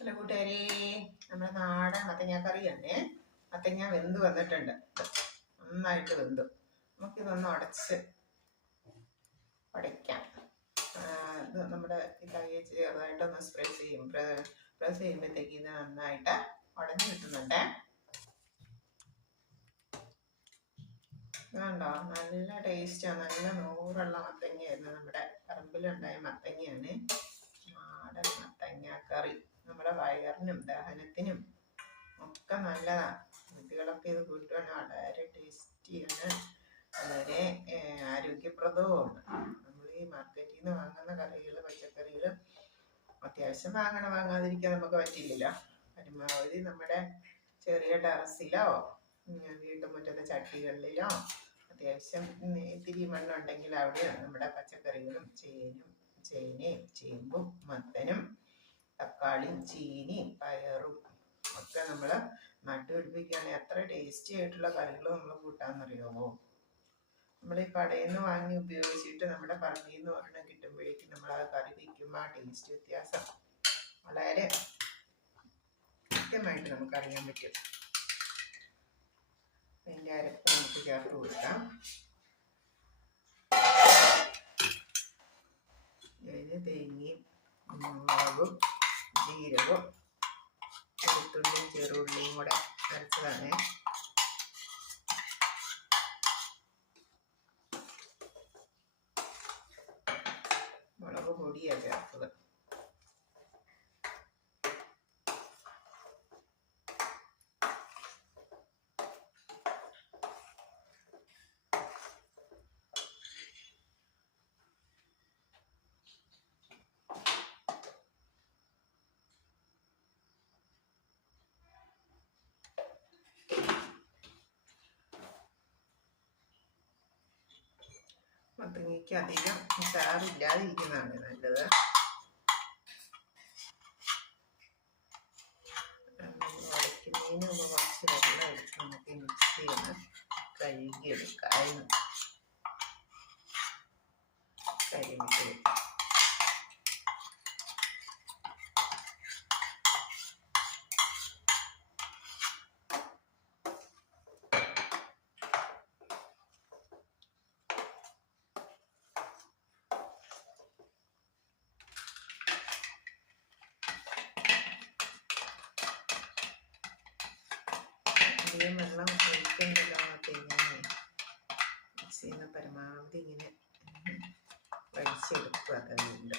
Hello കൂട്ടുകാരി, നമ്മുടെ നാടൻ മത്തങ്ങ കറിയാണ്. മത്തങ്ങ വെന്ത് വന്നിട്ടുണ്ട്, നന്നായിട്ട് വെന്തു. നമുക്കിതൊന്ന് ഉടയ്ക്കാം. ഇത് നമ്മുടെ കൈ ചെറുതായിട്ടൊന്ന് പ്രസ് ചെയ്യുമ്പോഴത്തേക്ക് ഇത് നന്നായിട്ട് ഉടഞ്ഞു കിട്ടുന്നുണ്ട്. ഇതുണ്ടോ, നല്ല ടേസ്റ്റാണ്. നല്ല നൂറുള്ള മത്തങ്ങയായിരുന്നു, നമ്മുടെ പറമ്പിലുണ്ടായ മത്തങ്ങയാണ്. നാടൻ മത്തങ്ങ കറി നമ്മുടെ വയറിനും ദഹനത്തിനും ഒക്കെ നല്ലതാണ്. കുട്ടികളൊക്കെ ഇത് കൂട്ടുവാൻ വളരെ ടേസ്റ്റിയാണ്, വളരെ ആരോഗ്യപ്രദവുമാണ്. നമ്മൾ ഈ മാർക്കറ്റിൽ നിന്ന് വാങ്ങുന്ന കറികൾ, പച്ചക്കറികൾ അത്യാവശ്യം വാങ്ങാതിരിക്കാൻ നമുക്ക് പറ്റില്ലല്ലോ. പരമാവധി നമ്മുടെ ചെറിയ ടെറസിലോ വീട്ടുമുറ്റത്തെ ചട്ടികളിലോ അത്യാവശ്യം ഇത്തിരി മണ്ണുണ്ടെങ്കിൽ അവിടെ നമ്മുടെ പച്ചക്കറികളും ചേനയും ചേമ്പും മത്തനും തക്കാളിയും ചീനിയും പയറും ഒക്കെ നമ്മൾ നട്ടുപിടിപ്പിക്കുകയാണെങ്കിൽ എത്ര ടേസ്റ്റി ആയിട്ടുള്ള കറികൾ നമ്മൾ കൂട്ടാമെന്നറിയാമോ. നമ്മൾ ഈ കടയിൽ നിന്ന് വാങ്ങി ഉപയോഗിച്ചിട്ട് നമ്മുടെ പറമ്പിൽ നിന്ന് ഒരെണ്ണം കിട്ടുമ്പോഴേക്കും നമ്മൾ ആ കറി വയ്ക്കുമ്പോൾ ആ ടേസ്റ്റ് വ്യത്യാസം വളരെ കൃത്യമായിട്ട് നമുക്കറിയാൻ പറ്റും. അതിൻ്റെ അരപ്പ് നമുക്ക് ചേർത്ത് കൊടുക്കാം. അതിന് തേങ്ങയും മുളകും ജീരകവും വെളുത്തുള്ളിയും ചെറുള്ളിയും കൂടെ അരച്ചതാണ്. മുളക് പൊടിയാണ് ചേർത്തത്. മത്തങ്ങയ്ക്ക് അധികം ചാറില്ലാതിരിക്കുന്നതാണ് നല്ലത്. ഉടയ്ക്കുന്നതിന് മുമ്പ് കുറച്ച് വെള്ളം എടുത്ത് നമുക്ക് മിക്സ് ചെയ്ത് കഴുകിയെടുക്കാം. കരിമിട്ട് വെക്കാം. അധികം വെള്ളം ഒഴിക്കണ്ടല്ലോ. തേങ്ങ മിക്സ് ചെയ്യുന്ന പരമാവധി ഇങ്ങനെ വടിച്ചെടുക്കുക. അതുകൊണ്ട്